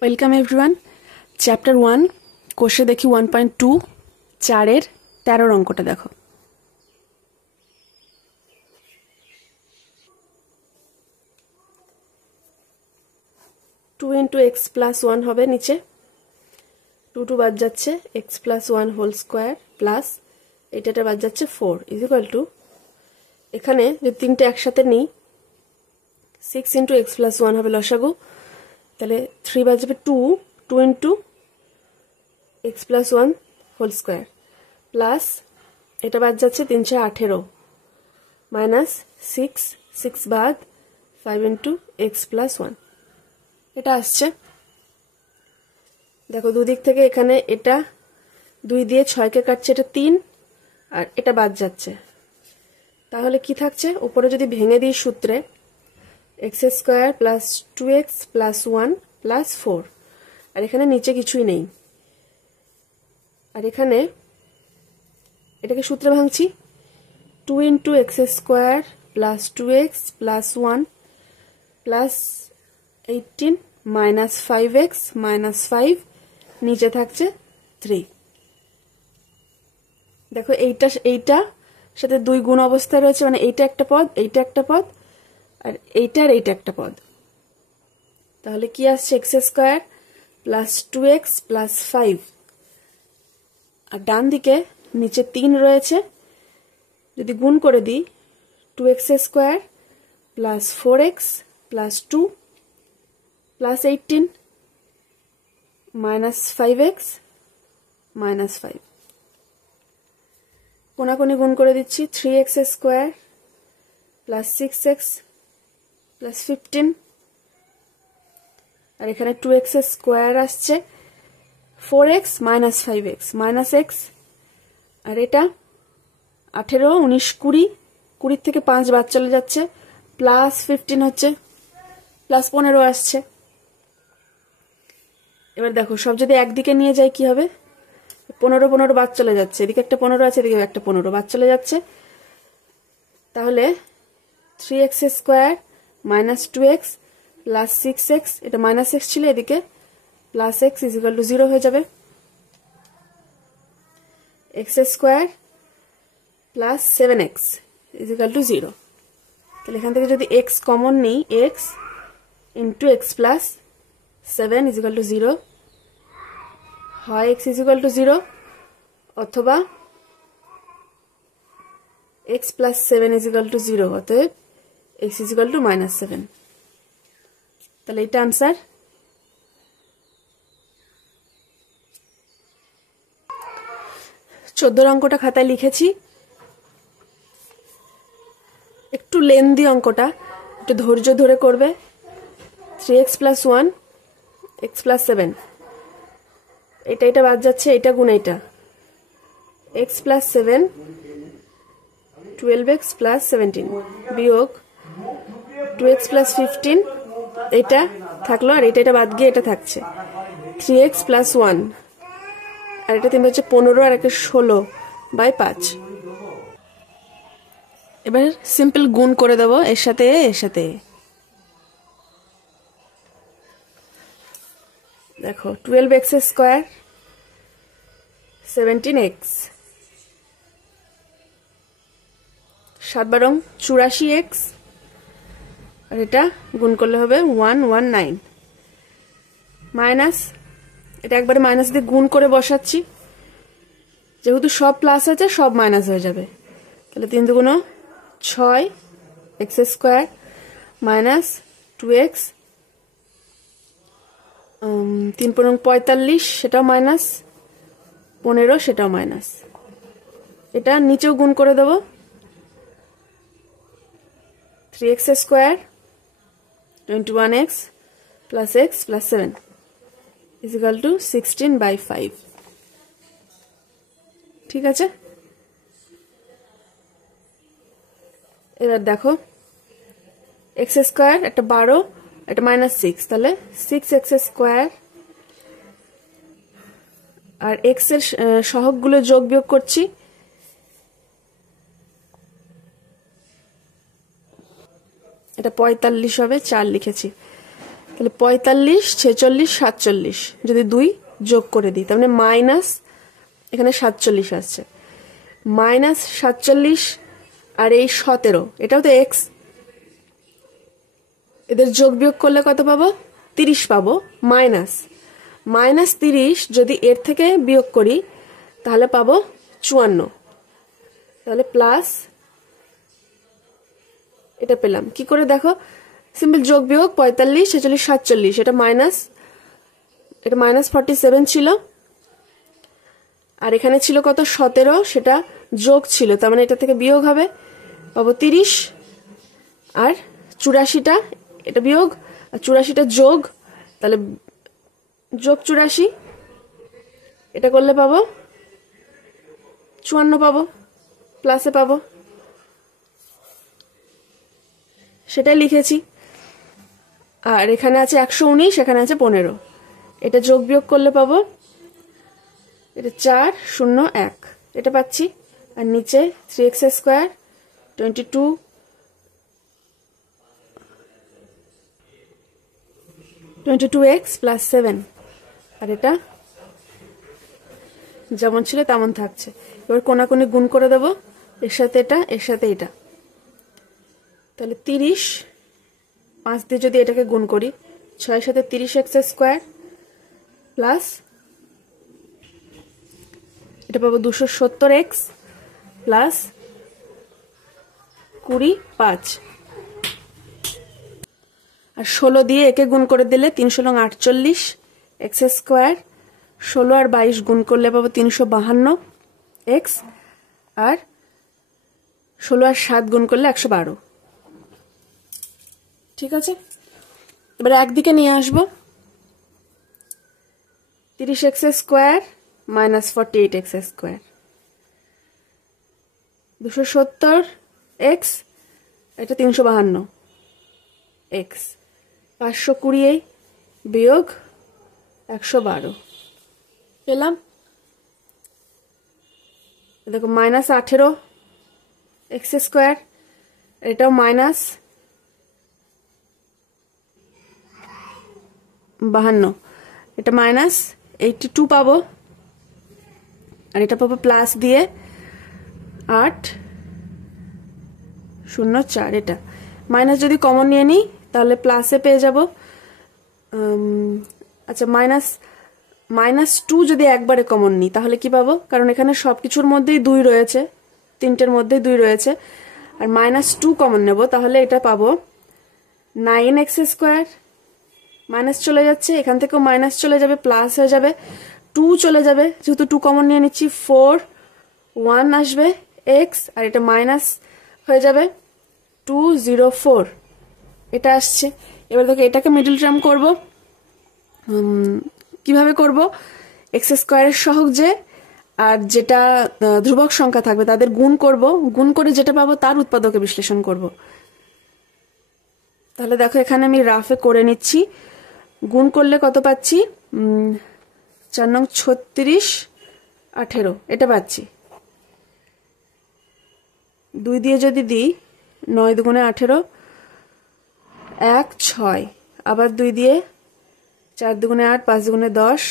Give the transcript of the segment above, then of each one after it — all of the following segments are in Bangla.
Welcome everyone. চ্যাপ্টার 1 কোষে দেখি 1.2 4-এর 13 অঙ্কটা দেখো। 2 into x plus 1 হবে নিচে, 2 বাদ যাচ্ছে, x plus 1 whole square plus এটা বাদ যাচ্ছে 4 ইজ ইকুয়াল টু, এখানে যদি তিনটে একসাথে নিই 6 into x plus 1 হবে লসাগু, তাহলে 3 বাদ যাবে 2 into x plus 1 whole square plus এটা বাদ যাচ্ছে 318 মাইনাস 6 বাদ 5 into x plus 1 এটা আসছে। দেখো দুদিক থেকে এখানে এটা 2 দিয়ে 6কে কাটছে, এটা 3 আর এটা বাদ যাচ্ছে, তাহলে কি থাকছে উপরে যদি ভেঙে দিই সূত্রে x square plus 2x plus 1 plus 4, আর এখানে নিচে কিছুই নেই, আর এখানে এটাকে সূত্রে ভাঙছি 2 into x square plus 2x plus 1 plus 18 minus 5x minus 5, নিচে থাকছে 3। দেখো এইটা সাথে 2 গুণ অবস্থায় রয়েছে, মানে এইটা একটা পদ, এইটা একটা পদ, আর এইটা একটা পদ, তাহলে কি আসছে x square plus 2x plus 5, আর ডান দিকে নিচে 3 রয়েছে, যদি গুণ করে দিই 2x square plus 4x plus 2 plus 18 minus 5x minus 5, কোনাকুনি গুণ করে দিচ্ছি 3x square plus 6x plus 15, আর এখানে 2x স্কোয়ার আসছে 4x minus 5x minus x, আর এটা 18 19 20, 20 থেকে 5 বাদ চলে যাচ্ছে, প্লাস 15 হচ্ছে, প্লাস 15 আসছে। এবার দেখো সব যদি একদিকে নিয়ে যাই কি হবে, 15 বাদ চলে যাচ্ছে, এদিকে একটা 15 আছে, এদিকে একটা 15 বাদ চলে যাচ্ছে, তাহলে 3x square minus 2x plus 6x, এটা মাইনাস x ছিল, এদিকে plus x is equal to 0 হয়ে যাবে, x square plus 7x is equal to 0। তাহলে এখান থেকে যদি x কমন নিই, x into x plus 7 is equal to 0, হয় x ইজ ইকুয়াল টু 0 অথবা x plus 7 is equal to 0, অতএব x is equal two minus 7। তাহলে এটা আনসার। চোদ্দোর অঙ্কটা খাতায় লিখেছি, একটু লেন্দি অঙ্কটা, একটু ধৈর্য ধরে করবে। 3x প্লাস 1 x প্লাস 7, এটা বাদ যাচ্ছে, এটা গুণ এটা, x প্লাস 7 12x প্লাস 17 বিয়োগ 2x প্লাস 15, এটা থাকলো, আর এটা বাদ গিয়ে এটা থাকছে 3x প্লাস 1, আর এটা 3 হচ্ছে 15, আর একটা 16 বাই 5। এবার সিম্পল গুণ করে দেবো এর সাথে এর সাথে। দেখো 12x স্কোয়ার 17x, 7 বারং 84x, আর এটা গুণ করলে হবে 119 মাইনাস, এটা একবারে মাইনাস দিয়ে গুণ করে বসাচ্ছি, যেহেতু সব প্লাস আছে সব মাইনাস হয়ে যাবে, তাহলে 3 দুগুণ 6 x স্কোয়ার মাইনাস 2x 3 পনেরো 45, সেটাও মাইনাস 15, সেটাও মাইনাস, এটা নিচেও গুণ করে দেব 3x square 21x plus x plus 7 is equal two 16/5। ঠিক আছে, এবার দেখো x স্কোয়ার একটা 12, এটা মাইনাস 6, তাহলে 6x স্কোয়ার, আর x এর সহগগুলো যোগ বিয়োগ করছি, এটা 45 হবে, 4 লিখেছি, তাহলে 45, 46, 47 যদি 2 যোগ করে দিই, তার মানে মাইনাস এখানে 47 আসছে, মাইনাস 47 আর এই 17, এটাও তো এক্স, এদের যোগ বিয়োগ করলে কত পাবো? 30 পাবো। মাইনাস মাইনাস 30 যদি এর থেকে বিয়োগ করি তাহলে পাবো 54, তাহলে প্লাস এটা পেলাম কি করে দেখো, সিম্পল যোগ বিয়োগ 45, 46, 47, এটা মাইনাস 47 ছিল, আর এখানে ছিল কত 17, সেটা যোগ ছিল, তার মানে এটা থেকে বিয়োগ হবে, পাবো 30, আর 84টা এটা বিয়োগ আর 84টা যোগ, তাহলে যোগ 84, এটা করলে পাবো 54 পাবো, প্লাসে পাবো, সেটাই লিখেছি। আর এখানে আছে 119, এখানে আছে 15, এটা যোগ বিয়োগ করলে পাবো এটা 4, 0, 1, এটা পাচ্ছি। আর নিচে 3x স্কোয়ার 22x প্লাস 7, আর এটা যেমন ছিল তেমন থাকছে। এবার কোনাকুনি গুণ করে দেবো, এর সাথে এটা, এর সাথে এটা, তাহলে 30, 5 দিয়ে যদি এটাকে গুণ করি, 6 সাথে 30x স্কোয়ার প্লাস এটা পাবো 270x প্লাস 20, 5, আর 16 দিয়ে একে গুণ করে দিলে 3 × 48 এক্স স্কোয়ার, 16 আর 22 গুণ করলে পাবো 352 এক্স, আর 16 আর 7 গুণ করলে 112। ঠিক আছে, এবার একদিকে নিয়ে আসবো, 30x square minus 48x square, 270x, এটা 352 এক্স, 520 বিয়োগ 112 পেলাম। দেখো মাইনাস 18x স্কোয়ার, এটাও মাইনাস 52, এটা মাইনাস 82 পাবো, আর এটা পাবো প্লাস দিয়ে 8, 0, 4, এটা মাইনাস যদি কমন নিয়ে নিই তাহলে প্লাসে পেয়ে যাব। আচ্ছা, -2 যদি একবারে কমন নিই তাহলে কি পাবো, কারণ এখানে সবকিছুর মধ্যেই 2 রয়েছে, তিনটের মধ্যেই 2 রয়েছে, আর -2 কমন নেব, তাহলে এটা পাবো 9x স্কোয়ার, মাইনাস চলে যাচ্ছে, এখান থেকেও মাইনাস চলে যাবে, প্লাস হয়ে যাবে, 2 চলে যাবে, যেহেতু 2 কমন নিয়ে নিচ্ছি, 4, 1 আসবে x, আর এটা মাইনাস হয়ে যাবে 204, এটা আসছে। এবার দেখো এটাকে মিডল টার্ম করব, কিভাবে করব, এক্স স্কোয়ারের সহগ যে আর যেটা ধ্রুবক সংখ্যা থাকবে তাদের গুণ করব, গুণ করে যেটা পাবো তার উৎপাদকে বিশ্লেষণ করব। তাহলে দেখো এখানে আমি রাফে করে নিচ্ছি, গুণ করলে কত পাচ্ছি, 4 নং 36, 18, এটা পাচ্ছি। 2 দিয়ে যদি দিই, 9 দুগুণে 18, 1, 6, আবার 2 দিয়ে, 4 দুগুণে 8, 5 দুগুণে 10,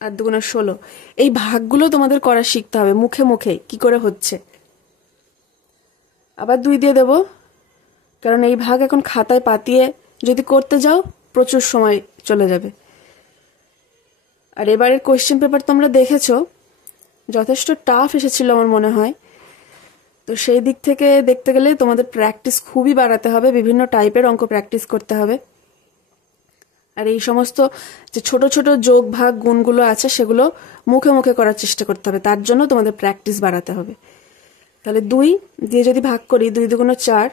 8 দুগুণে 16, এই ভাগগুলো তোমাদের করা শিখতে হবে মুখে মুখে কি করে হচ্ছে। আবার 2 দিয়ে দেব, কারণ এই ভাগ এখন খাতায় পাতিয়ে যদি করতে যাও প্রচুর সময় চলে যাবে। আর এবারের কোয়েশ্চেন পেপার তোমরা দেখেছো, যথেষ্ট টাফ এসেছিল আমার মনে হয়, তো সেই দিক থেকে দেখতে গেলে তোমাদের প্র্যাকটিস খুবই বাড়াতে হবে, বিভিন্ন টাইপের অঙ্ক প্র্যাকটিস করতে হবে, আর এই সমস্ত যে ছোট ছোট যোগ ভাগ গুণগুলো আছে সেগুলো মুখে মুখে করার চেষ্টা করতে হবে, তার জন্য তোমাদের প্র্যাকটিস বাড়াতে হবে। তাহলে 2 দিয়ে যদি ভাগ করি, 2 দুগুণ 4,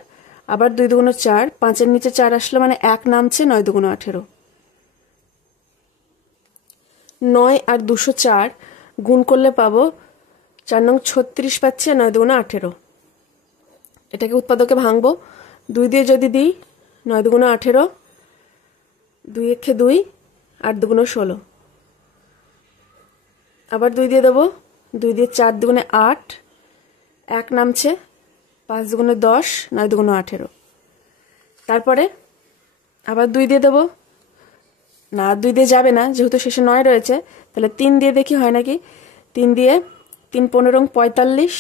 আবার 2 দুগুণ 4, 5-এর নিচে 4 আসলে মানে 1 নামছে, 9 দুগুণ 18, 9 আর 204 গুণ করলে পাবো 4 নং 36 পাচ্ছি, আর 9 দুগুণ 18, এটাকে উৎপাদকে ভাঙবো, 2 দিয়ে যদি দিই, 9 দুগুণ 18, 2 একে 2, 8 দুগুণ 16, আবার 2 দিয়ে দেবো, 2 দিয়ে 4 দুগুণে 8, 1 নামছে, 5 দুগুণে 10, 9 দুগুণ 18, তারপরে আবার 2 দিয়ে দেবো না, 2 দিয়ে যাবে না যেহেতু শেষে 9 রয়েছে, তাহলে 3 দিয়ে দেখি হয় নাকি। 3 দিয়ে 3 15 45,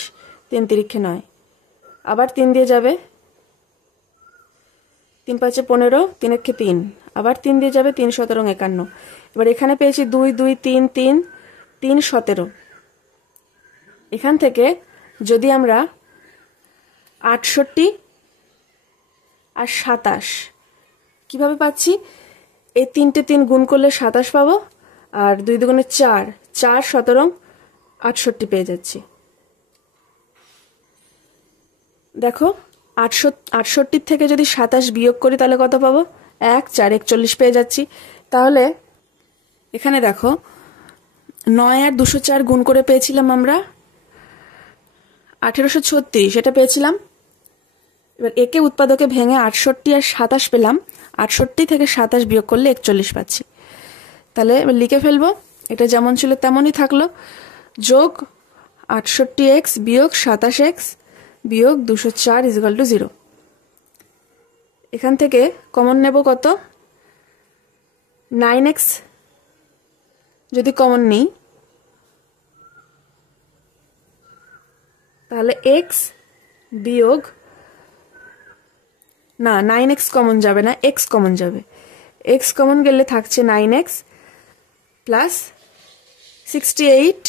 3 তিরিক্ষে 9, আবার 3 দিয়ে যাবে, 3 5 15, 3 একে 3, আবার 3 দিয়ে যাবে, 3 17 51। এবার এখানে পেয়েছি 2 2 3 3, 3 17। এখান থেকে যদি আমরা 68 আর 27 কিভাবে পাচ্ছি, এই 3টে 3 গুণ করলে 27 পাবো, আর 2 দুগুণে 4, 4 17 68 পেয়ে যাচ্ছি। দেখো 68 থেকে যদি 27 বিয়োগ করি তাহলে কত পাবো, 1 4 41 পেয়ে যাচ্ছি। তাহলে এখানে দেখো 9 আর 204 গুণ করে পেয়েছিলাম আমরা 1836, এটা পেয়েছিলাম। এবার একে উৎপাদকে ভেঙে 68 আর 27 পেলাম, 68 থেকে 27 বিয়োগ করলে 41 পাচ্ছি। তাহলে এবার লিখে ফেলবো, এটা যেমন ছিল তেমনই থাকলো, যোগ 68x বিয়োগ 27x বিয়োগ 204 = 0। এখান থেকে কমন নেব কত, 9x যদি কমন নিই তাহলে x বিয়োগ, না 9x কমন যাবে না, x কমন যাবে। x কমন গেলে থাকছে 9x প্লাস 68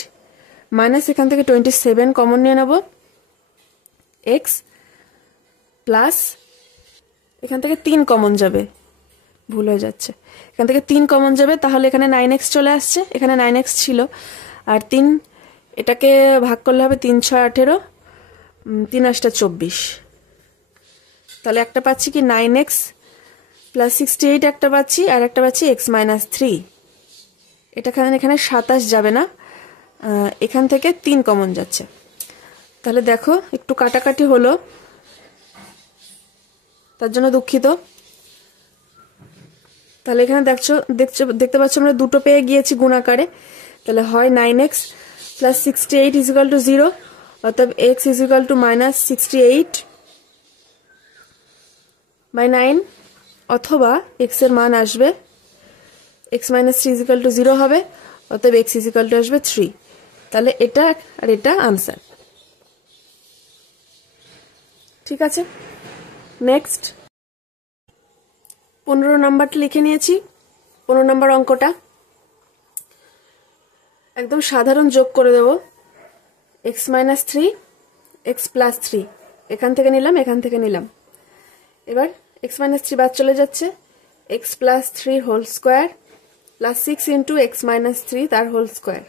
মাইনাস এখান থেকে 27 কমন নিয়ে নেব, x প্লাস এখান থেকে 3 কমন যাবে, ভুল হয়ে যাচ্ছে, এখান থেকে 3 কমন যাবে, তাহলে এখানে 9x চলে আসছে, এখানে 9x ছিল, আর 3 এটাকে ভাগ করলে হবে 3 6 18, 3 8 24। তাহলে একটা পাচ্ছি কি 9x প্লাস 68, একটা পাচ্ছি, আর একটা পাচ্ছি x মাইনাস 3। এটা এখানে 27 যাবে না, এখান থেকে 3 কমন যাচ্ছে। তাহলে দেখো একটু কাটাকাটি হলো, তার জন্য দুঃখিত। তাহলে এখানে দেখতে পাচ্ছ আমরা দুটো পেয়ে গিয়েছি গুণ আকারে। তাহলে হয় 9x প্লাস 68 = 0, অর্থাৎ x = মাইনাস 68 বাই 9, অথবা x এর মান আসবে x মাইনাস 3 = 0 হবে, অতএব x আসবে 3। তাহলে এটা আর এটা আনসার। ঠিক আছে, নেক্সট 15 নাম্বারটা লিখে নিয়েছি। 15 নাম্বার অঙ্কটা একদম সাধারণ যোগ করে দেব, x মাইনাস 3 x প্লাস 3, এখান থেকে নিলাম এখান থেকে নিলাম। এবার x মাইনাস 3 বাদ চলে যাচ্ছে, x plus 3 whole square plus 6 into x minus 3 তার whole square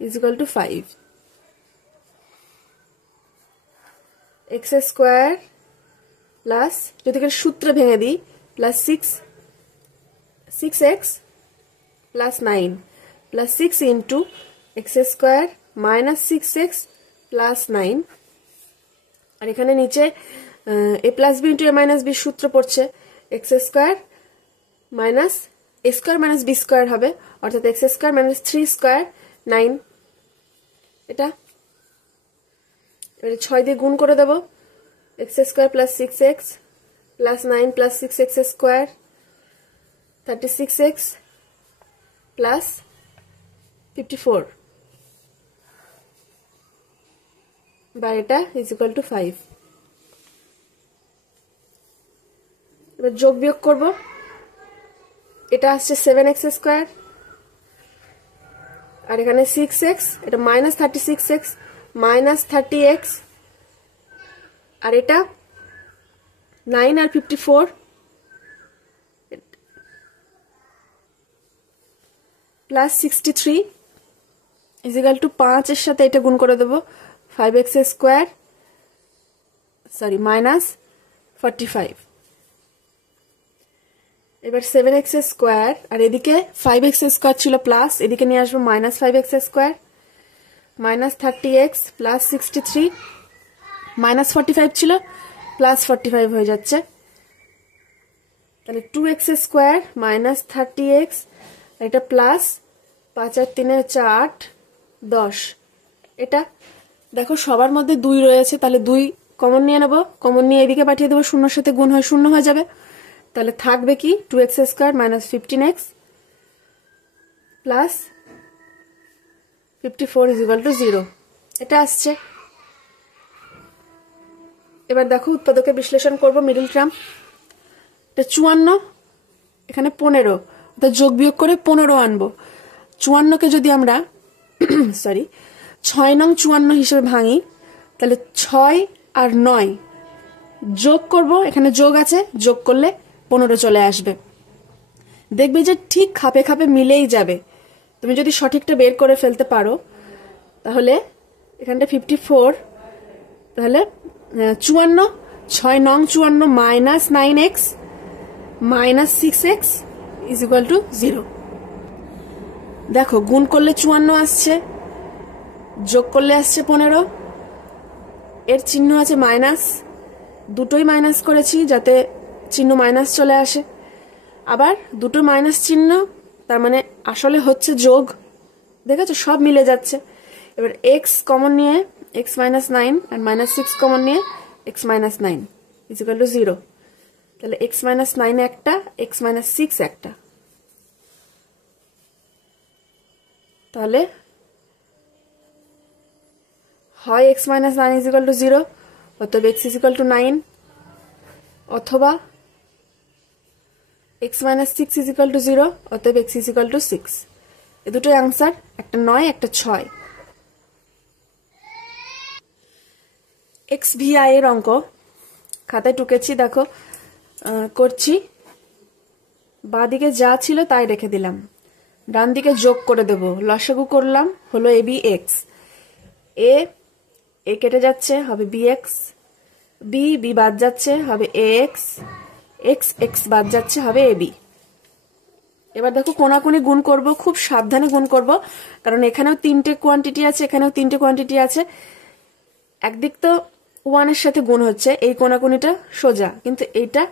= 5, x square plus, যদি সূত্রে ভেঙে দিই, plus 6x plus 9 plus 6 into x square minus 6x plus 9, আর এখানে নিচে a plus b into a minus b সূত্র পড়ছে, x square minus a square minus b square হবে, অর্থাৎ x স্কোয়ার মাইনাস 3 স্কোয়ার 9। এটা এবারে 6 দিয়ে গুণ করে দেব, x square plus 6x plus 9 plus 6x square 36x plus 54, বা এটা = 5। এবার যোগ বিয়োগ করব, এটা আসছে 7x স্কোয়ার, আর এখানে 6x, এটা মাইনাস 36x মাইনাস 30x, আর এটা 9 আর 54 প্লাস 63 = 5 এর সাথে এটা গুণ করে দেব, 5x স্কোয়ার মাইনাস 45। এবার 7x স্কোয়ার, আর এদিকে 5x স্কোয়ার ছিল প্লাস, এদিকে নিয়ে আসবো minus 5x square minus 30x plus 63, minus 45 ছিল প্লাস 45 হয়ে যাচ্ছে। তাহলে 2x স্কোয়ার মাইনাস 30x, এটা প্লাস 5 আর 3 হচ্ছে 8 10। এটা দেখো সবার মধ্যে 2 রয়েছে, তাহলে 2 কমন নিয়ে নেব, কমন নিয়ে এদিকে পাঠিয়ে দেবো, শূন্যর সাথে গুণ হয় 0 হয়ে যাবে। তাহলে থাকবে কি 2x square minus 15x plus 54 is equal to 0। এটা আসছে। এবার দেখো উৎপাদকে বিশ্লেষণ করব মিডল টার্ম। এটা 54, এখানে 15, অর্থাৎ যোগ বিয়োগ করে 15 আনবো। 54কে যদি আমরা 6 নং 54 হিসেবে ভাঙি, তাহলে 6 আর 9 যোগ করব, এখানে যোগ আছে, যোগ করলে 15 চলে আসবে। দেখবে যে ঠিক খাপে খাপে মিলেই যাবে। তুমি যদি সঠিকটা বের করে ফেলতে পারো তাহলে এখানটা 54, তাহলে 54, 6 নং 54 minus 9x minus 6x is equal to 0। দেখো গুণ করলে 54 আসছে, যোগ করলে আসছে 15, এর চিহ্ন আছে মাইনাস, দুটোই মাইনাস করেছি যাতে চিহ্ন মাইনাস চলে আসে। আবার দুটো মাইনাস চিহ্ন, তার মানে আসলে হচ্ছে যোগ। দেখেছো সব মিলে যাচ্ছে। এবার x কমন নিয়ে x মাইনাস 9 আর মাইনাস 6 কমন নিয়ে x minus 9 is equal to 0। তাহলে x মাইনাস 9 একটা, x মাইনাস 6 একটা, তাহলে হয় x minus 9 is equal to 0, অতএব x ইজ ইকুয়াল টু 9, অথবা x minus 6 is equal to 0, অতএব x ইজ ইকুয়াল টু 6। এ দুটোই আনসার, একটা 9 একটা 6। XVI এর অঙ্ক খাতায় টুকেছি, দেখো করছি। বাঁদিকে যা ছিল তাই রেখে দিলাম, ডান দিকে যোগ করে দেব, লসাগু করলাম, হলো ABX। এ কেটে যাচ্ছে, হবে BX, B বাদ যাচ্ছে, হবে AX, X বাদ যাচ্ছে, হবে AB। এবার দেখো কোনাকুনি গুণ করব, খুব সাবধানে গুণ করব, কারণ এখানেও তিনটে কোয়ান্টিটি আছে, এখানেও তিনটে কোয়ান্টিটি আছে। একদিক তো 1 এর সাথে গুণ হচ্ছে, এই কোনাকুনিটা সোজা, কিন্তু এইটা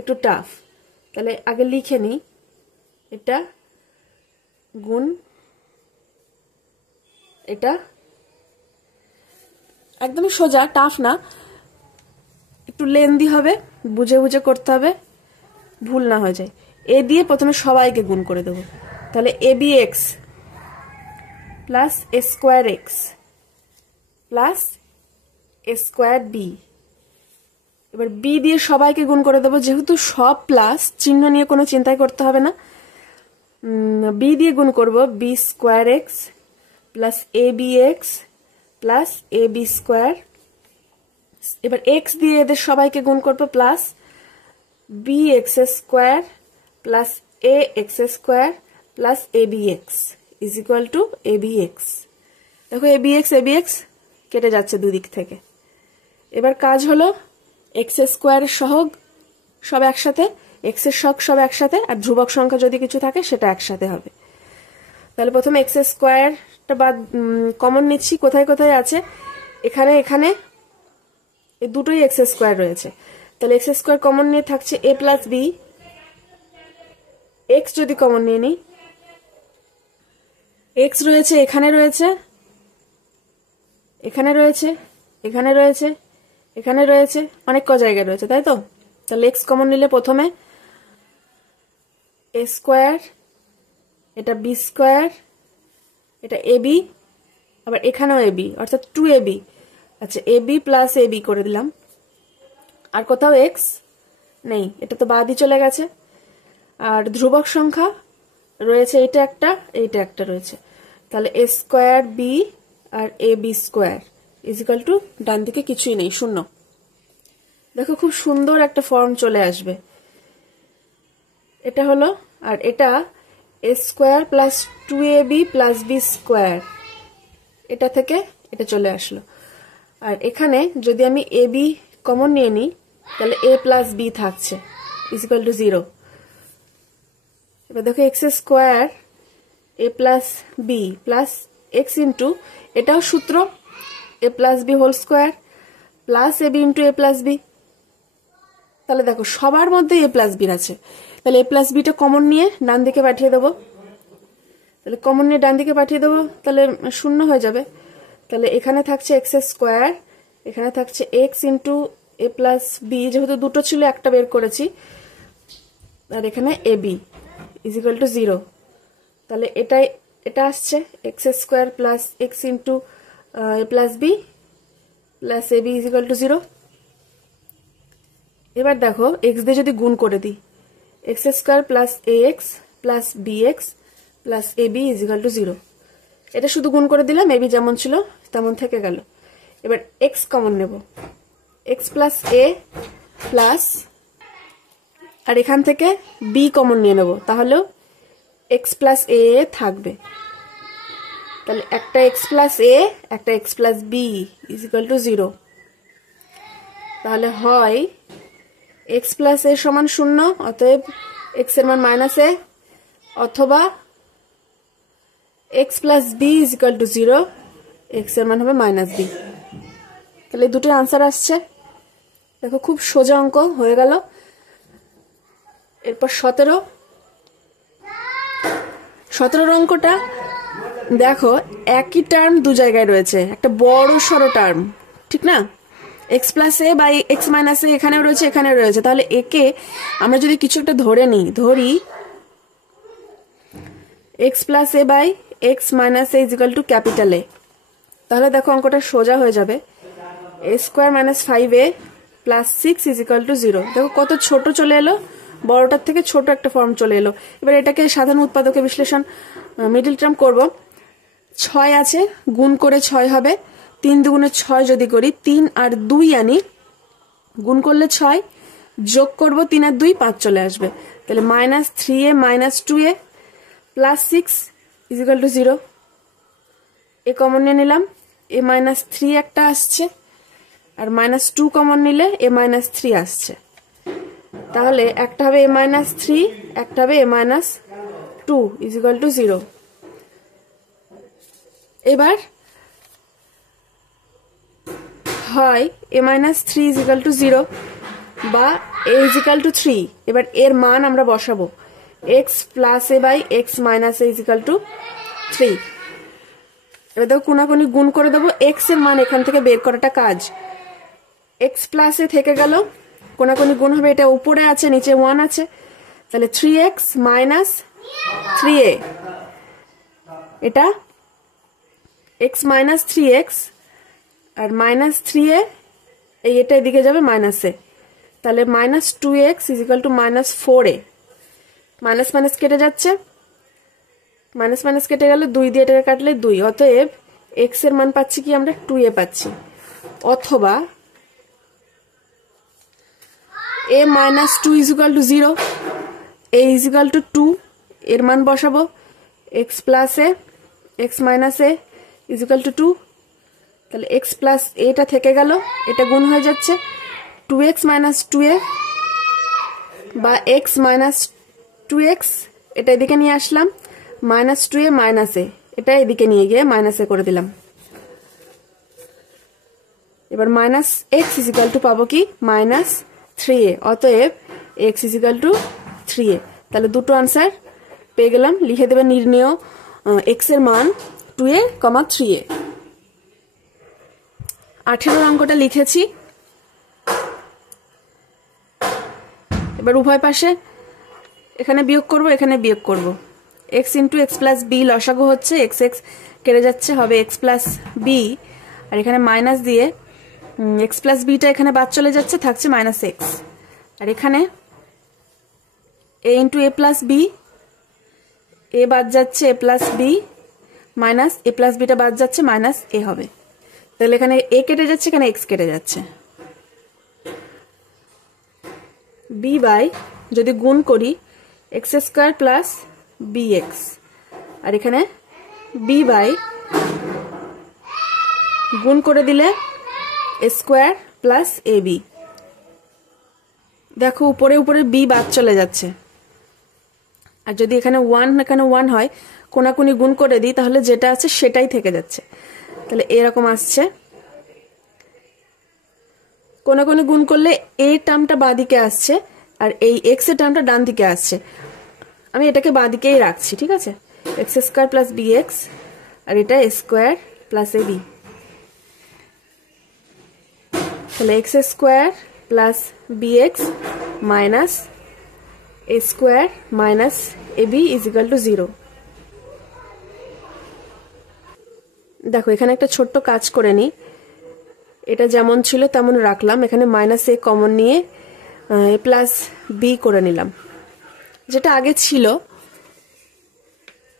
একটু টাফ। তাহলে আগে লিখে নিই, এটা গুণ এটা, একদমই সোজা, টাফ না, একটু লেন্দি হবে, বুঝে বুঝে করতে হবে, ভুল না হয়ে যায়। এ দিয়ে প্রথমে সবাইকে গুণ করে দেবো, তাহলে ABX plus A square X plus A square B। এবার B দিয়ে সবাইকে গুণ করে দেবো, যেহেতু সব প্লাস, চিহ্ন নিয়ে কোনো চিন্তাই করতে হবে না। B দিয়ে গুণ করব, B square X plus ABX plus AB square. এবার X দিয়ে এদের সবাইকে গুণ করবো, plus BX square plus AX square plus ABX is equal two ABX। দেখো ABX কেটে যাচ্ছে দুদিক থেকে। এবার কাজ হলো x স্কোয়ারের সহগ সব একসাথে, x এর সহগ সব একসাথে, আর ধ্রুবক সংখ্যা যদি কিছু থাকে সেটা একসাথে হবে। তাহলে প্রথমে x স্কোয়ারটা বাদ কমন নিচ্ছি, কোথায় কোথায় আছে, এখানে এখানে এই দুটোই x স্কোয়ার রয়েছে, তাহলে x স্কোয়ার কমন নিয়ে থাকছে a প্লাস b। x যদি কমন নিয়ে নিই, x রয়েছে, এখানে রয়েছে, এখানে রয়েছে, এখানে রয়েছে, এখানে রয়েছে, অনেক ক জায়গায় রয়েছে, তাই তো। তাহলে x কমন নিলে প্রথমে a স্কোয়ার, এটা b স্কোয়ার, এটা ab, আবার এখানেও ab, অর্থাৎ 2ab। আচ্ছা, ab প্লাস ab করে দিলাম, আর কোথাও x নেই, এটা তো বাদই চলে গেছে। আর ধ্রুবক সংখ্যা রয়েছে, এইটা একটা, এইটা একটা রয়েছে, তাহলে a স্কোয়ার b আর ab square is equal to, ডান দিকে কিছুই নেই, শূন্য। দেখো খুব সুন্দর একটা ফর্ম চলে আসবে। এটা হলো, আর এটা a square plus 2ab plus b square, এটা থেকে এটা চলে আসলো। আর এখানে যদি আমি ab কমন নিয়ে নিই, তাহলে a প্লাস b থাকছে ইজ ইকুয়াল টু 0। এবার দেখো x square a plus b plus x into, এটাও সূত্র a plus b whole square plus ab into a plus b। তাহলে দেখো সবার মধ্যে a প্লাস b আছে, তাহলে a প্লাস বিটা কমন নিয়ে ডান দিকে পাঠিয়ে দেবো, তাহলে কমন নিয়ে ডান দিকে পাঠিয়ে দেবো, তাহলে শূন্য হয়ে যাবে। তাহলে এখানে থাকছে x স্কোয়ার, এখানে থাকছে x into a plus b, যেহেতু দুটো ছিল একটা বের করেছি, আর এখানে এবি ইজ ইকুয়াল টু 0। তাহলে এটা আসছে x square plus x into a plus b plus ab is equal to 0। এবার দেখো এক্স দিয়ে যদি গুণ করে দিই, x square plus a x plus b x plus ab is equal to 0। এটা শুধু গুণ করে দিলাম, এবি যেমন ছিল তেমন থেকে গেল। এবার এক্স কমন নেব, এক্স প্লাস এ প্লাস, আর এখান থেকে বি কমন নিয়ে নেব, তাহলেও এক্স প্লাস এ থাকবে। তাহলে একটা এক্স প্লাস এ একটা x plus b is equal to 0। তাহলে হয় এক্স প্লাস এ সমান 0, অতএব এক্স এর মান মাইনাস এ, অথবা x plus b is equal to 0, x এর মান হবে মাইনাস বি। তাহলে দুটোর আনসার আসছে। দেখো খুব সোজা অঙ্ক হয়ে গেল। এরপর 17 অঙ্কটা দেখো একই টার্ম দু জায়গায় রয়েছে, একটা বড় সড়ো টার্ম, ঠিক না? X plus a by x minus a এখানেও রয়েছে এখানেও রয়েছে। তাহলে একে আমরা যদি কিছু একটা ধরি x plus a by x minus a is equal to capital A, তাহলে দেখো অঙ্কটা সোজা হয়ে যাবে। A square minus 5a plus 6 is equal to 0। দেখো কত ছোট চলে এলো, বড়টার থেকে ছোট একটা ফর্ম চলে এলো। এবার এটাকে সাধারণ উৎপাদকে বিশ্লেষণ মিডিল টার্ম করব। 6 আছে, গুণ করে 6 হবে, 3 দুগুণে 6 যদি করি, 3 আর 2 আনি, গুণ করলে 6, যোগ করব 3 আর 2, 5 চলে আসবে। তাহলে minus 3a minus 2a plus 6 is equal to 0। A common নিয়ে নিলাম, এ মাইনাস 3 একটা আসছে, আর মাইনাস 2 কমন নিলে এ মাইনাস 3 আসছে। তাহলে একটা হবে এ মাইনাস 3, একটা হবে এ মাইনাস 2 ইজ ইকুয়াল টু 0। এবার হয় এ মাইনাস 3 ইজ ইকুয়াল টু 0 বা এ ইজ ইকুয়াল টু 3। এবার এর মান আমরা বসাবো, x plus a by x minus a is equal to 3। এবার দেখো কোনাকুনি গুণ করে দেবো, এক্স এর মান এখান থেকে বের করাটা কাজ। এক্স প্লাস এ থেকে গেল, কোনাকুনি গুণ হবে, এটা উপরে আছে নিচে 1 আছে, তাহলে 3x মাইনাস 3a, এটা x মাইনাস 3x আর মাইনাস 3a, এটা এদিকে যাবে মাইনাসে, তাহলে minus 2x is equal two minus 4a। Minus minus কেটে যাচ্ছে, মাইনাস মাইনাস কেটে গেলে 2 দিয়ে এটাকে কাটলে 2, অতএব x এর মান পাচ্ছি কি আমরা 2a পাচ্ছি। অথবা a minus 2 is equal to 0, a is equal two 2, এর মান বসাবো, x plus a x minus a is equal two 2। তাহলে x প্লাস এটা থেকে গেল, এটা গুণ হয়ে যাচ্ছে, 2x মাইনাস 2a বা x মাইনাস 2x, এটা এদিকে নিয়ে আসলাম, মাইনাস 2a মাইনাস এ, এটা এদিকে নিয়ে গিয়ে মাইনাসে করে দিলাম। এবার minus x is equal two পাবো কি মাইনাস 3a, অতএব x is equal two 3a। তাহলে দুটো আনসার পেয়ে গেলাম। লিখে দেবে নির্ণেয় x এর মান 2a, 3a। 18 অঙ্কটা লিখেছি। এবার উভয় পাশে এখানে বিয়োগ করব, এখানে বিয়োগ করব। x into x plus b লসাগু হচ্ছে, এক্স এক্স কেটে যাচ্ছে, হবে এক্স প্লাস বি, আর এখানে মাইনাস দিয়ে এক্স প্লাস বিটা এখানে বাদ চলে যাচ্ছে, থাকছে মাইনাস এক্স। আর এখানে a into a plus b, a বাদ যাচ্ছে, a plus b minus a plus বিটা বাদ যাচ্ছে, মাইনাস এ হবে। তাহলে এখানে এ কেটে যাচ্ছে, এখানে এক্স কেটে যাচ্ছে। বি বাই যদি গুণ করি x square plus b x, আর এখানে বি বাই গুণ করে দিলে স্কোয়ার প্লাস এ বি। দেখো উপরে উপরে বি বাদ চলে যাচ্ছে, আর যদি এখানে 1 হয়, কোনাকুনি গুণ করে দিই, তাহলে যেটা আছে সেটাই থেকে যাচ্ছে। তাহলে এরকম আসছে, কোনাকুনি গুণ করলে এ টার্মটা বাঁ দিকে আসছে, আর এই এক্স এর টার্মটা ডান দিকে আসছে। আমি এটাকে বাঁ দিকেই রাখছি, ঠিক আছে? X square plus b x, আর এটা স্কোয়ার প্লাস এ বি। তাহলে x square plus b x minus a square minus ab is equal to 0। দেখো এখানে একটা ছোট্ট কাজ করে নি, এটা যেমন ছিল তেমন রাখলাম, এখানে মাইনাস এ কমন নিয়ে এ প্লাস বি করে নিলাম। যেটা আগে ছিল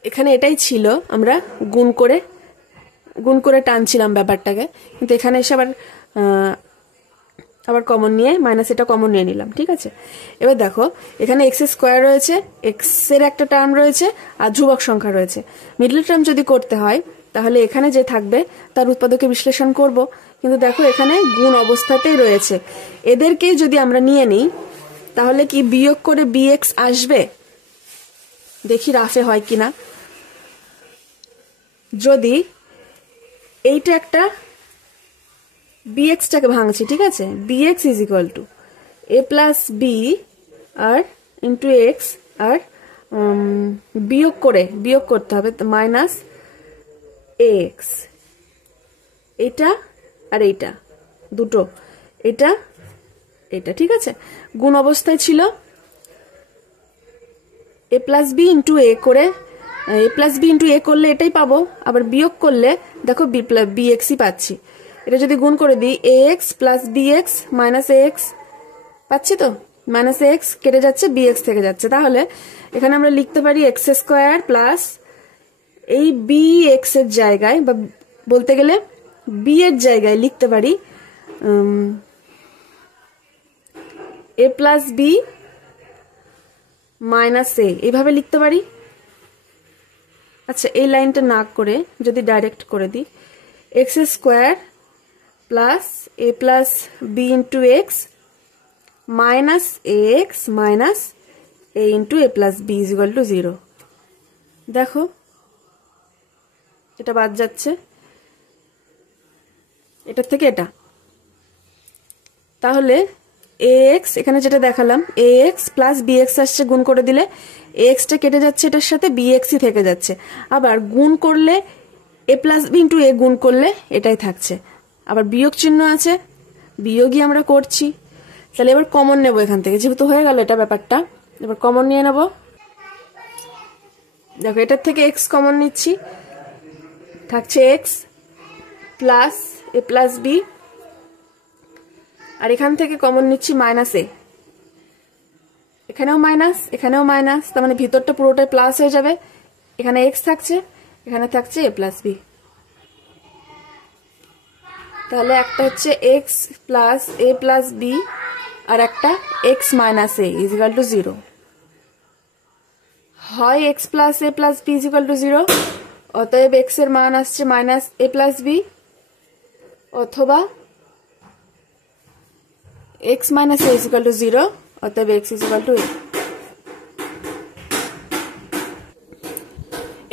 এখানে এটাই ছিল, আমরা গুণ করে টানছিলাম ব্যাপারটাকে, কিন্তু এখানে এসে আবার কমন নিয়ে মাইনাস এটা কমন নিয়ে নিলাম। ঠিক আছে, এবার দেখো এখানে এক্স স্কোয়ার রয়েছে, এক্স এর একটা টার্ম রয়েছে আর ধ্রুবক সংখ্যা রয়েছে। মিডল টার্ম যদি করতে হয় তাহলে এখানে যে থাকবে তার উৎপাদকে বিশ্লেষণ করব, কিন্তু দেখো এখানে গুণ অবস্থাতেই রয়েছে। এদেরকে যদি আমরা নিয়ে নিই তাহলে কি বিয়োগ করে বিএক্স আসবে? দেখি রাফে হয় কিনা। যদি এইটা একটা বিএক্সটাকে ভাঙছি, ঠিক আছে, b x is equal to a plus b আর ইন্টু এক্স, আর বিয়োগ করতে হবে মাইনাস এক্স, এটা আর এইটা দুটো, এটা ঠিক আছে। গুণ অবস্থায় ছিল এ প্লাস বি ইন্টু এ করে, এ প্লাস বি ইন্টু এ করলে এটাই পাবো, আবার বিয়োগ করলে দেখো বি এক্সই পাচ্ছি। এটা যদি গুণ করে দিই a x plus b x minus a x পাচ্ছি, তো মাইনাস এ এক্স কেটে যাচ্ছে, বি এক্স থেকে যাচ্ছে, তাহলে এখানে আমরা লিখতে পারি এক্স স্কোয়ার প্লাস এই বি এক্স এর জায়গায়, বা বলতে গেলে বি এর জায়গায় লিখতে পারি এ প্লাস বি মাইনাস এ, এইভাবে লিখতে পারি। আচ্ছা, এই লাইনটা না করে যদি ডাইরেক্ট করে দিই x square plus a plus b into x minus a x minus a into a plus b is equal to 0। দেখো এটা বাদ যাচ্ছে, এটার থেকে এটা, তাহলে এ এক্স এখানে যেটা দেখালাম এ এক্স প্লাস বি এক্স আসছে, গুণ করে দিলে এ এক্সটা কেটে যাচ্ছে, এটার সাথে বি এক্সই থেকে যাচ্ছে, আবার গুণ করলে এ প্লাস বি ইন্টু এ গুণ করলে এটাই থাকছে, আবার বিয়োগ চিহ্ন আছে, বিয়োগই আমরা করছি। তাহলে এবার কমন নেব এখান থেকে, যেহেতু হয়ে গেল এটা ব্যাপারটা, এবার কমন নিয়ে নেব। দেখো এটার থেকে এক্স কমন নিচ্ছি, থাকছে x plus a plus b, আর এখান থেকে কমন নিচ্ছি মাইনাস এ, এখানেও মাইনাস এখানেও মাইনাস, তার মানে ভিতরটা পুরোটাই প্লাস হয়ে যাবে। এখানে এক্স থাকছে, এখানে থাকছে এ প্লাস বি, তাহলে একটা হচ্ছে x plus a plus b আর একটা x minus a is equal to 0। হয় x plus a plus b is equal to 0, অতএব এক্স এর মান আসছে মাইনাস এ প্লাস বি, অথবা x minus a is equal to 0, অতএব x is equal to a.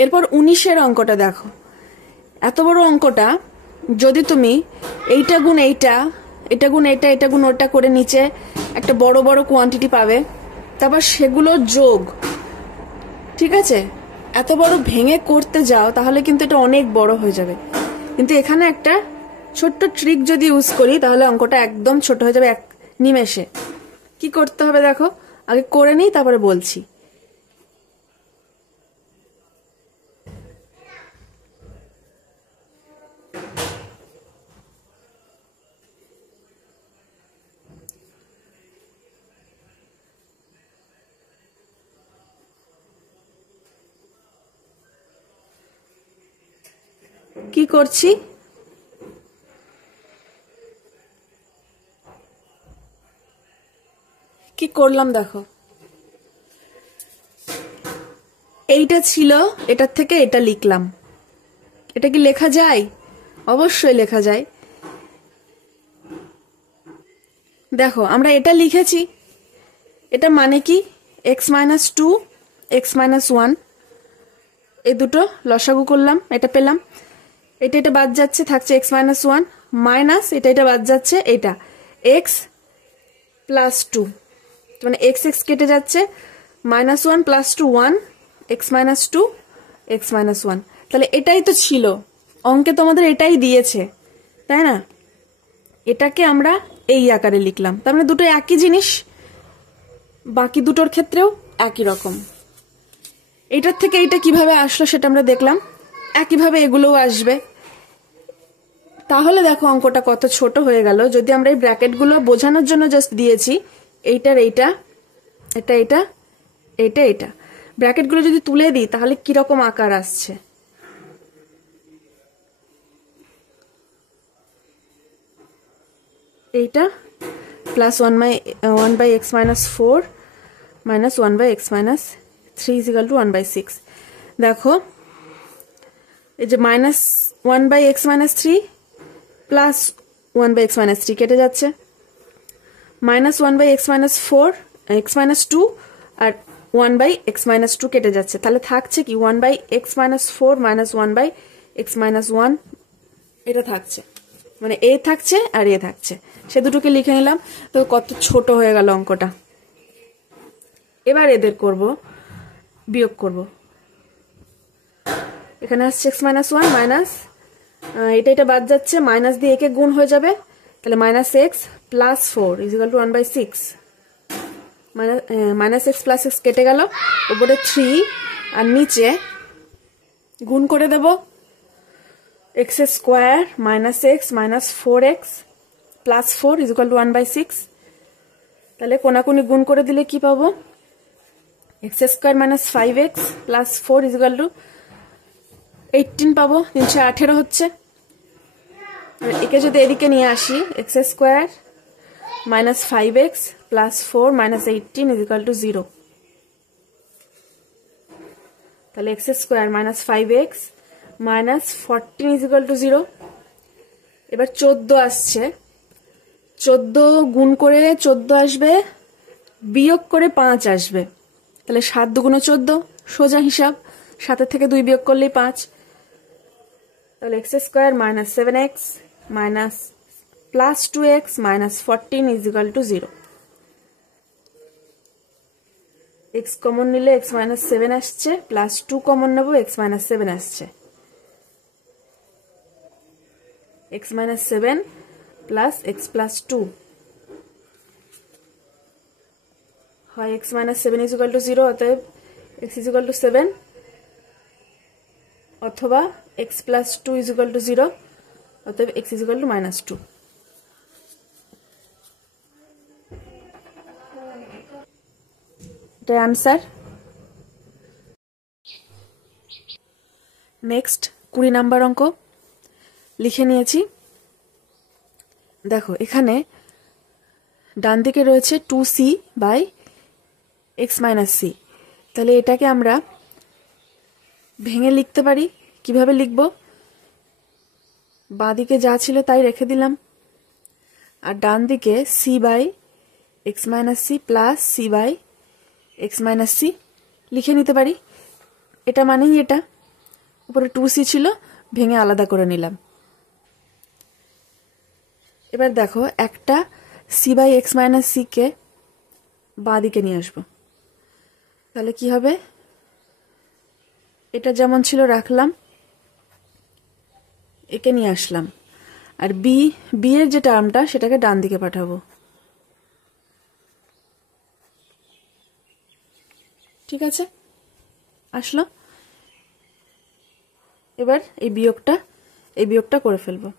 এরপর 19-এর অঙ্কটা দেখো, এত বড় অঙ্কটা যদি তুমি এইটা গুণ এইটা, এটা গুণ এটা, এটা গুণ ওটা করে নিচে একটা বড় বড় কোয়ান্টিটি পাবে, তারপর সেগুলো যোগ, ঠিক আছে, এত বড় ভেঙে করতে যাও তাহলে কিন্তু এটা অনেক বড় হয়ে যাবে। কিন্তু এখানে একটা ছোট্ট ট্রিক যদি ইউজ করি তাহলে অঙ্কটা একদম ছোট হয়ে যাবে এক নিমেষে। কি করতে হবে দেখো, আগে করে নিই তারপরে বলছি। কি করছি, কি করলাম দেখো, এইটা ছিল, এটার থেকে এটা লিখলাম। এটা কি লেখা যায়? অবশ্যই লেখা যায়। দেখো আমরা এটা লিখেছি, এটা মানে কি এক্স মাইনাস 2 এক্স মাইনাস 1, এই দুটো লসাগু করলাম, এটা পেলাম। এটা বাদ যাচ্ছে, থাকছে এক্স মাইনাস 1 মাইনাস এটা বাদ যাচ্ছে, এটা এক্স প্লাস 2, মানে এক্স এক্স কেটে যাচ্ছে, minus 1 plus 2 1, x minus 2 x minus 1। তাহলে এটাই তো ছিল অঙ্কে, তোমাদের এটাই দিয়েছে, তাই না? এটাকে আমরা এই আকারে লিখলাম, তার মানে দুটো একই জিনিস। বাকি দুটোর ক্ষেত্রেও একই রকম। এইটার থেকে এইটা কিভাবে আসলো সেটা আমরা দেখলাম, একইভাবে এগুলোও আসবে। তাহলে দেখো অঙ্কটা কত ছোট হয়ে গেল। যদি আমরা এই ব্র্যাকেটগুলো বোঝানোর জন্য জাস্ট দিয়েছি, এইটার এইটা, এটা এটা, এটা এটা, ব্র্যাকেটগুলো যদি তুলে দিই তাহলে কিরকম আকার আসছে। এইটা plus 1/x-4 minus 1/x-3 is equal two 1/6। দেখো এই যে -1/x-3 প্লাস 1/x-3 কেটে যাচ্ছে, -1/x-4 x-2 আর 1/x-2 কেটে যাচ্ছে। তাহলে থাকছে কি 1/x-4 মাইনাস 1/x-1, এটা থাকছে, মানে এ থাকছে আর এ থাকছে, সে দুটোকে লিখে নিলাম। তো কত ছোট হয়ে গেল অঙ্কটা। এবার এদের করব, বিয়োগ করব। এখানে আসছে x-1 মাইনাস, এটা বাদ যাচ্ছে, মাইনাস দিয়ে একে গুণ হয়ে যাবে, তাহলে -x + 4 is equal two 1/6। -x + x কেটে গেল, উপরে 3 আর নিচে গুণ করে দেব x² - x - 4x + 4 is equal two 1/6। তাহলে কোনাকুনি গুণ করে দিলে কি পাবো, x² - 5x + 4 ইজিক্যাল টু 18 পাবো। 318 হচ্ছে। একে যদি এদিকে নিয়ে আসি, x² - 5x + 4 - 18 ইজিক্যাল টু 0। তাহলে x² - 5x - 14 ইজিক্যাল টু 0। এবার 14 আসছে, 14 গুণ করে 14 আসবে, বিয়োগ করে 5 আসবে। তাহলে 7 দুগুণ 14, সোজা হিসাব, 7 থেকে 2 বিয়োগ করলেই 5। তাহলে x² - 7x + 2x - 14 is equal to 0। x common নিলে x - 7 আসছে, প্লাস 2 কমন নেব, x - 7 আসছে। x - 7 প্লাস x + 2 হয় x - 7 ইজিক্যাল টু 0, অতএব x ইজিক্যাল টু 7, অথবা x + 2 ইজিক্যাল টু 0, অতএব x ইজিক্যাল টু -2। এটাই আনসার। নেক্সট 20 নাম্বার অঙ্ক লিখে নিয়েছি। দেখো এখানে ডান দিকে রয়েছে 2c/x - c। তাহলে এটাকে আমরা ভেঙে লিখতে পারি। কিভাবে লিখব, বাঁ দিকে যা ছিল তাই রেখে দিলাম, আর ডান দিকে c/x - c plus c/x - c লিখে নিতে পারি। এটা মানেই এটা, উপরে 2c ছিল, ভেঙে আলাদা করে নিলাম। এবার দেখো একটা c/x - c কে বাঁ দিকে নিয়ে আসবো। তাহলে কি হবে, এটা যেমন ছিল রাখলাম, একে নিয়ে আসলাম, আর বি এর যে টার্মটা সেটাকে ডান দিকে পাঠাবো। ঠিক আছে, আসলো। এবার এই বিয়োগটা করে ফেলবো।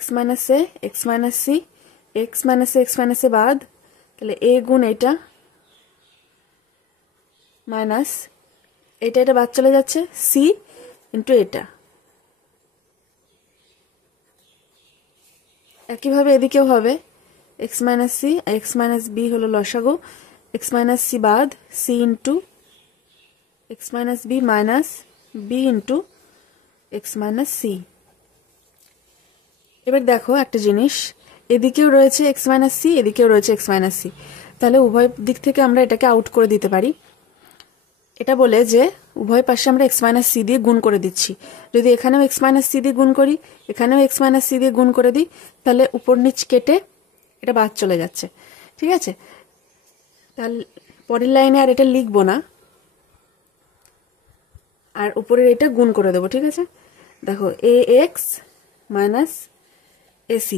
x - a x - c, x - a বাদ, তাহলে a গুণ এটা মাইনাস এটা বাদ চলে যাচ্ছে, c ইন্টু এটা। একইভাবে এদিকেও হবে x - c, x - b হলো লসাগু, x - c বাদ, c into x - b minus b into x - c। এবার দেখো একটা জিনিস, এদিকেও রয়েছে x - c, এদিকেও রয়েছে x - c। তাহলে উভয় দিক থেকে আমরা এটাকে আউট করে দিতে পারি। এটা বলে যে উভয় পাশে আমরা x - c দিয়ে গুণ করে দিচ্ছি। যদি এখানেও x - c দিয়ে গুণ করি, এখানেও x - c দিয়ে গুণ করে দিই, তাহলে উপর নিচ কেটে এটা বাদ চলে যাচ্ছে। ঠিক আছে, তাহলে পরের লাইনে আর এটা লিখবো না, আর উপরের এটা গুণ করে দেবো। ঠিক আছে, দেখো ax minus ac,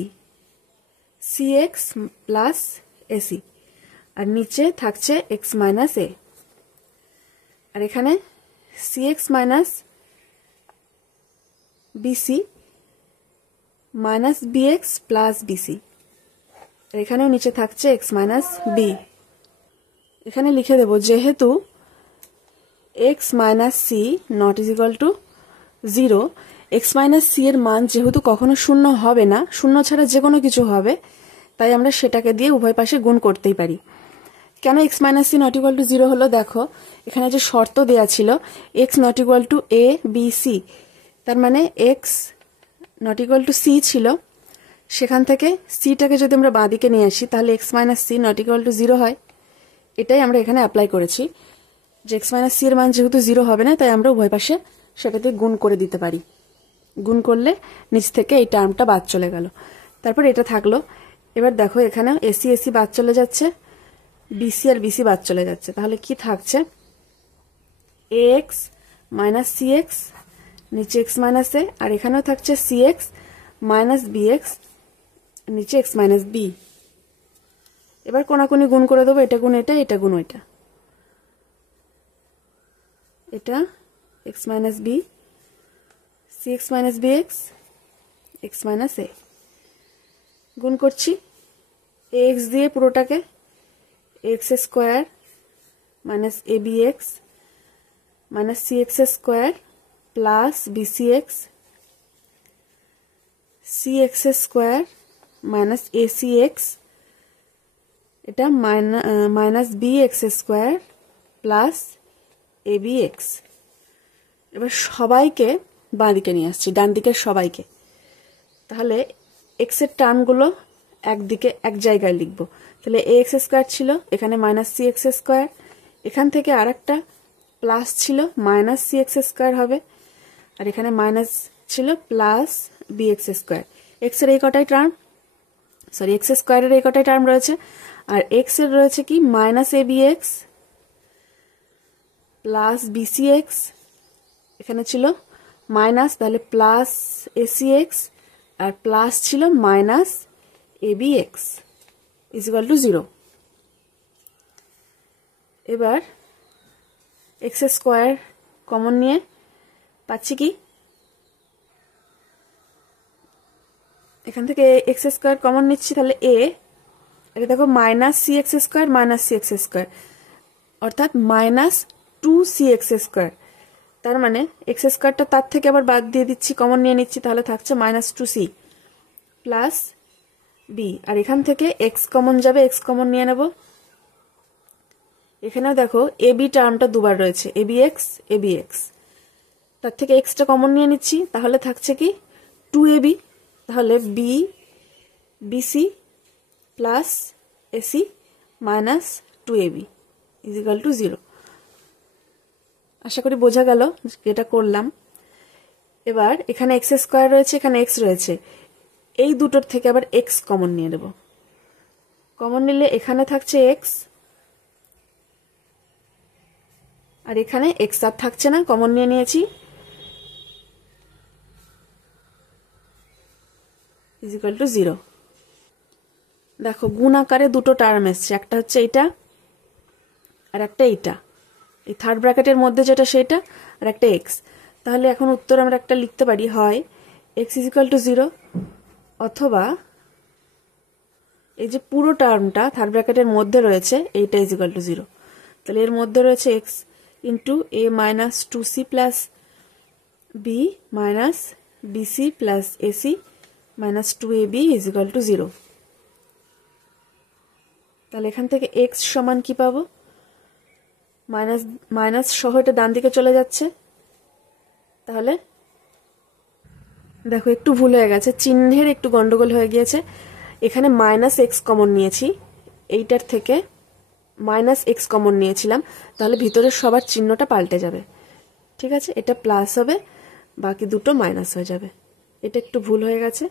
cx plus ac, আর নিচে থাকছে এক্স মাইনাস এ, আর এখানে c x minus BC minus b x plus bc, এখানেও নিচে থাকছে এক্স মাইনাস বি। এখানে লিখে দেব যেহেতু x minus c not is equal to 0, x minus c এর মান যেহেতু কখনো শূন্য হবে না, শূন্য ছাড়া যে কোনো কিছু হবে, তাই আমরা সেটাকে দিয়ে উভয় পাশে গুণ করতেই পারি। কেন x minus c not equal to 0 হলো? দেখো এখানে যে শর্ত দেয়া ছিল x not equal to a b c, তার মানে x not equal to c ছিল, সেখান থেকে সিটাকে যদি আমরা বাঁদিকে নিয়ে আসি তাহলে x minus c not equal to 0 হয়। এটাই আমরা এখানে অ্যাপ্লাই করেছি যে এক্স মাইনাস সি এর মান যেহেতু 0 হবে না, তাই আমরা উভয় পাশে সেটাতে গুণ করে দিতে পারি। গুণ করলে নিচ থেকে এই টার্মটা বাদ চলে গেল, তারপর এটা থাকলো। এবার দেখো এখানে এসি এসি বাদ চলে যাচ্ছে, বিসি আর বিসি বাদ চলে যাচ্ছে, তাহলে কি থাকছে? A x minus c x, নিচে এক্স মাইনাস এ, আর এখানেও থাকছে c x minus b x, নিচে এক্স মাইনাস বি। এবার কোনাকুনি গুণ করে দেবো, এটা গুণ এটা, এটা গুণ ওইটা, এটা x minus b, c x minus b x, x minus a. গুণ করছি এ এক্স দিয়ে পুরোটাকে, x square minus a b x minus c x square plus b c x, c x square minus a c x, এটা minus b x square plus a b x. এবার সবাইকে বাঁ দিকে নিয়ে আসছি, ডান দিকের সবাইকে। তাহলে এক্স এর টার্মগুলো একদিকে এক জায়গায় লিখবো। তাহলে এ এক্স স্কোয়ার ছিল, এখানে মাইনাস সি এক্স স্কোয়ার, এখান থেকে আর একটা প্লাস ছিল মাইনাস সি এক্স স্কোয়ার হবে, আর এখানে মাইনাস ছিল plus b x square. X এর এই কটাই টার্ম, সরি এক্স স্কোয়ারের এই কটাই টার্ম রয়েছে, আর এক্স এর রয়েছে কি minus a b x plus b c x, এখানে ছিল মাইনাস, তাহলে প্লাস এসি এক্স, আর প্লাস ছিল minus a b x is equal to 0। এবার এক্স স্কোয়ার কমন নিয়ে পাচ্ছি কি, এখান থেকে এক্স স্কোয়ার কমন নিচ্ছি, তাহলে এটা দেখো minus c x square minus c x square, অর্থাৎ মাইনাস 2 cx স্কোয়ার। তার মানে এক্স স্কোয়ারটা তার থেকে আবার বাদ দিয়ে দিচ্ছি, কমন নিয়ে নিচ্ছি, তাহলে থাকছে মাইনাস 2c প্লাস বি, আর এখান থেকে এক্স কমন যাবে, এক্স কমন নিয়ে নেব। এখানেও দেখো এ বি টার্মটা দুবার রয়েছে, এ বি এক্স, তার থেকে এক্সটা কমন নিয়ে নিচ্ছি, তাহলে থাকছে কি 2ab, তাহলে b bc plus ac minus 2ab is equal to 0। আশা করি বোঝা গেল যেটা করলাম। এবার এখানে এক্স স্কোয়ার রয়েছে, এখানে এক্স রয়েছে, এই দুটোর থেকে আবার এক্স কমন নিয়ে নেব। কমন নিলে এখানে থাকছে এক্স, আর এখানে এক্স আর থাকছে না, কমন নিয়ে নিয়েছি, ইজ ইকুয়াল টু 0। দেখো গুণ আকারে দুটো টার্ম এসছে, একটা হচ্ছে এটা আর একটা এইটা, এই থার্ড ব্র্যাকেটের মধ্যে যেটা সেটা, আর একটা এক্স। তাহলে এখন উত্তর আমরা একটা লিখতে পারি, হয় এক্স ইজ ইকুয়াল টু 0, অথবা এই যে পুরো টার্মটা থার্ড ব্র্যাকেটের মধ্যে রয়েছে এইটা ইজ ইকুয়াল টু 0। তাহলে এর মধ্যে রয়েছে x into a minus 2c plus b minus bc plus ac minus 2ab is equal to 0। তাহলে এখান থেকে এক্স সমান কি পাবো, মাইনাস মাইনাস সহ এটা ডান দিকে চলে যাচ্ছে। তাহলে দেখো একটু ভুল হয়ে গেছে, চিহ্নের একটু গন্ডগোল হয়ে গিয়েছে। এখানে মাইনাস এক্স কমন নিয়েছি, এইটার থেকে মাইনাস এক্স কমন নিয়েছিলাম, তাহলে ভিতরের সবার চিহ্নটা পাল্টে যাবে। ঠিক আছে, এটা প্লাস হবে, বাকি দুটো মাইনাস হয়ে যাবে। এটা একটু ভুল হয়ে গেছে,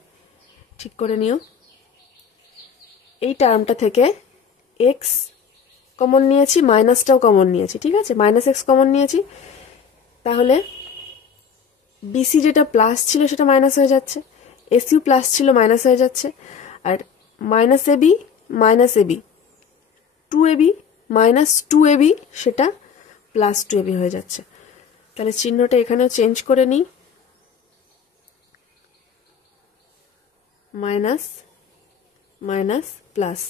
ঠিক করে নিও। এই টার্মটা থেকে এক্স কমন নিয়েছি, মাইনাসটাও কমন নিয়েছি, ঠিক আছে, মাইনাস এক্স কমন নিয়েছি, তাহলে বিসি যেটা প্লাস ছিল সেটা মাইনাস হয়ে যাচ্ছে, এসিও প্লাস ছিল মাইনাস হয়ে যাচ্ছে, আর minus AB 2ab minus 2ab সেটা প্লাস 2ab হয়ে যাচ্ছে। তাহলে চিহ্নটা এখানেও চেঞ্জ করে নিই, মাইনাস মাইনাস প্লাস।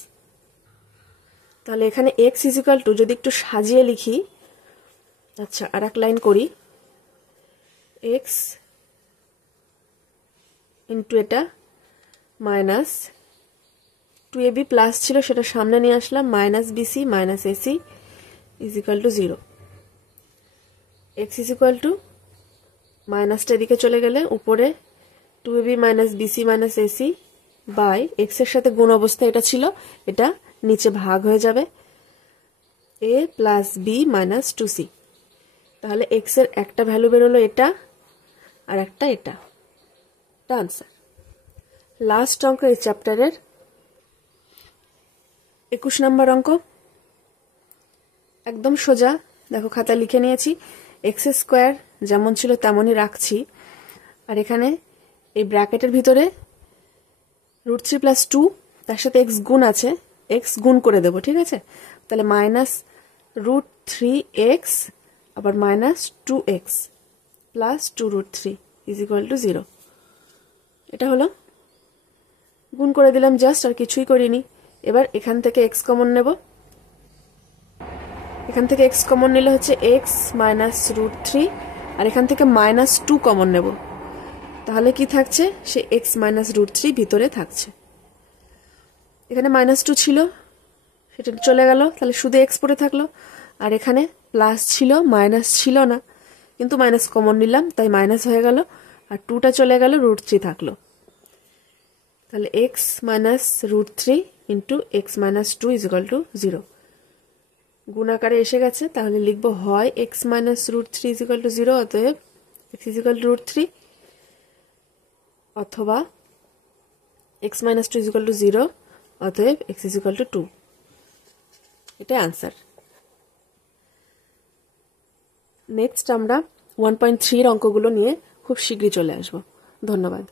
তাহলে এখানে x ইজিক্যাল টু যদি একটু সাজিয়ে লিখি, আচ্ছা আর এক লাইন করি, x ইন্টু এটা মাইনাস 2ab প্লাস ছিল সেটা সামনে নিয়ে আসলাম, minus BC minus a c is equal to 0। x is equal to মাইনাসটা এদিকে চলে গেলে উপরে 2ab minus BC minus a c by x এর সাথে গুণ অবস্থা এটা ছিল, এটা নিচে ভাগ হয়ে যাবে a plus b minus 2c। তাহলে x এর একটা ভ্যালু বেরোলো এটা আর একটা এটা, আনসার। লাস্ট অঙ্ক এই চ্যাপ্টারের 21 নম্বর অঙ্ক, একদম সোজা। দেখো খাতা লিখে নিয়েছি, এক্স স্কোয়ার যেমন ছিল তেমনই রাখছি, আর এখানে এই ব্র্যাকেটের ভিতরে √3 প্লাস 2, তার সাথে এক্স গুণ আছে, এক্স গুণ করে দেবো, ঠিক আছে। তাহলে মাইনাস √3x আবার minus 2x plus 2√3 is equal to 0। এটা হলো, গুণ করে দিলাম জাস্ট, আর কিছুই করিনি। এবার এখান থেকে x কমন নেব, এখান থেকে x কমন নিলে হচ্ছে x মাইনাস √3, আর এখান থেকে মাইনাস 2 কমন নেব, তাহলে কি থাকছে, সে x মাইনাস √3 ভিতরে থাকছে। এখানে মাইনাস 2 ছিল সেটা চলে গেল, তাহলে শুধু x পড়ে থাকলো, আর এখানে প্লাস ছিল মাইনাস ছিল না, কিন্তু মাইনাস কমন নিলাম তাই মাইনাস হয়ে গেল, আর 2টা চলে গেল, √3 থাকলো। তাহলে x minus √3 into x minus 2 is equal to 0। গুণ আকারে এসে গেছে, তাহলে লিখবো হয় x minus √3 is equal to 0, অতএব x ইজ ইকুয়াল টু √3, অথবা x minus 2 is equal to 0, অতএব x ইজ ইকুয়াল টু 2। এটাই আনসার। নেক্সট আমরা 1.3 অঙ্কগুলো নিয়ে খুব শীঘ্রই চলে আসবো। ধন্যবাদ।